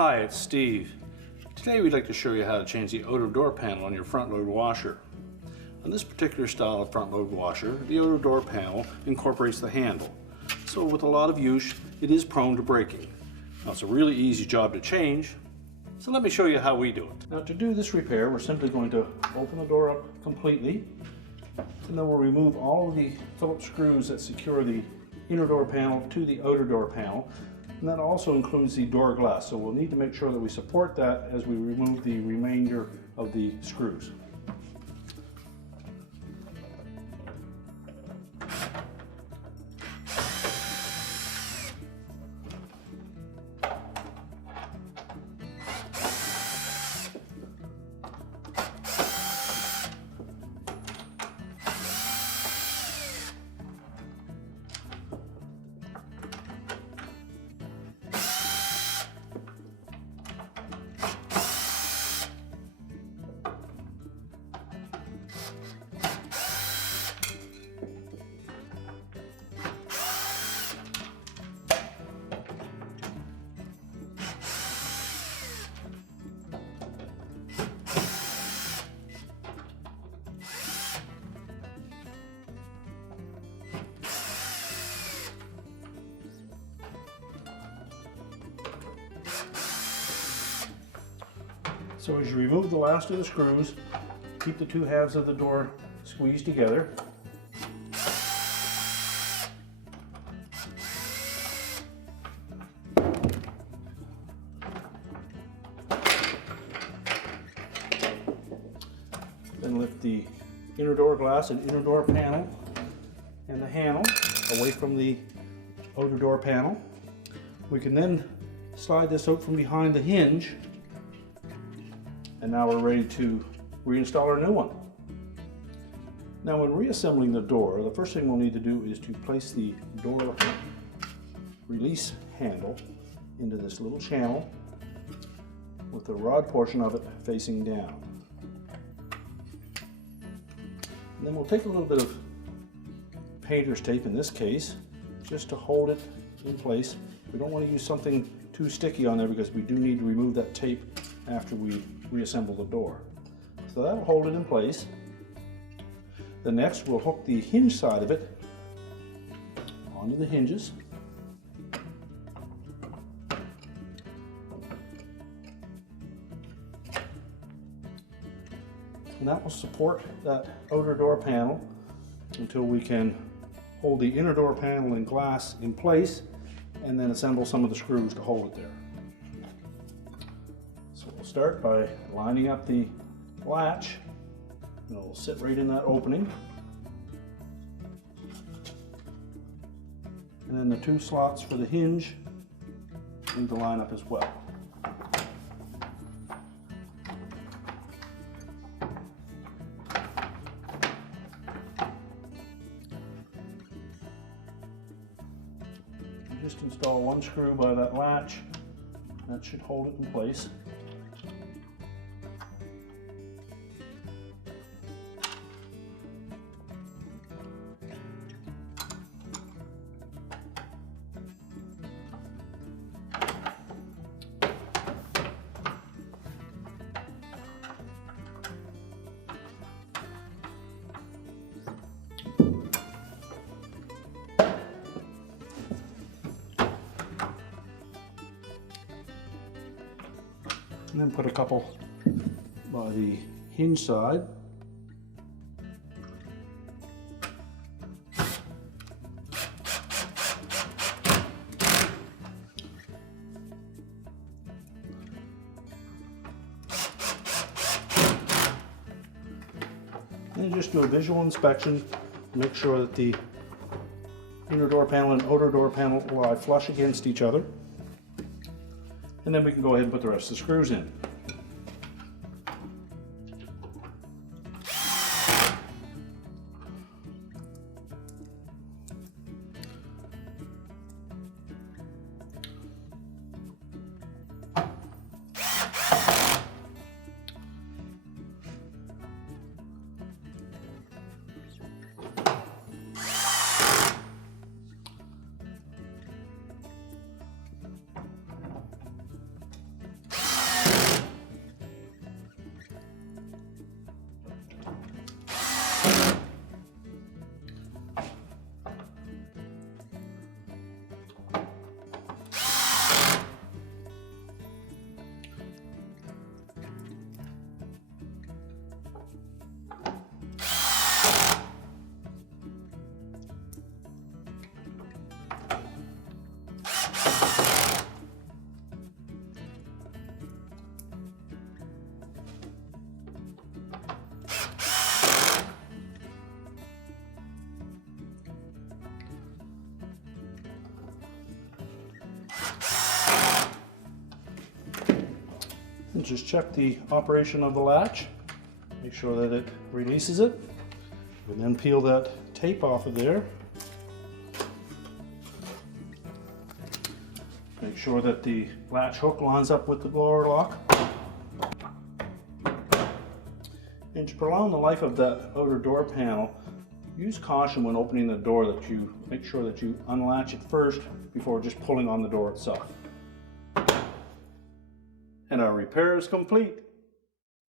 Hi, it's Steve. Today we'd like to show you how to change the outer door panel on your front load washer. On this particular style of front load washer, the outer door panel incorporates the handle. So with a lot of use, it is prone to breaking. Now it's a really easy job to change, so let me show you how we do it. Now to do this repair, we're simply going to open the door up completely, and then we'll remove all of the Phillips screws that secure the inner door panel to the outer door panel. And that also includes the door glass, so we'll need to make sure that we support that as we remove the remainder of the screws. So as you remove the last of the screws, keep the two halves of the door squeezed together. Then lift the inner door glass and inner door panel and the handle away from the outer door panel. We can then slide this out from behind the hinge. And now we're ready to reinstall our new one. Now when reassembling the door, the first thing we'll need to do is to place the door release handle into this little channel with the rod portion of it facing down. And then we'll take a little bit of painter's tape in this case, just to hold it in place. We don't want to use something too sticky on there because we do need to remove that tape after we reassemble the door. So that'll hold it in place. The next we'll hook the hinge side of it onto the hinges. And that will support that outer door panel until we can hold the inner door panel and glass in place and then assemble some of the screws to hold it there. So we'll start by lining up the latch, and it'll sit right in that opening. And then the two slots for the hinge need to line up as well. Just install one screw by that latch. That should hold it in place. And then put a couple by the hinge side. And just do a visual inspection to make sure that the inner door panel and outer door panel lie flush against each other. And then we can go ahead and put the rest of the screws in. And just check the operation of the latch. Make sure that it releases it. And then peel that tape off of there. Make sure that the latch hook lines up with the door lock. And to prolong the life of that outer door panel, use caution when opening the door, that you make sure that you unlatch it first before just pulling on the door itself. And our repair is complete.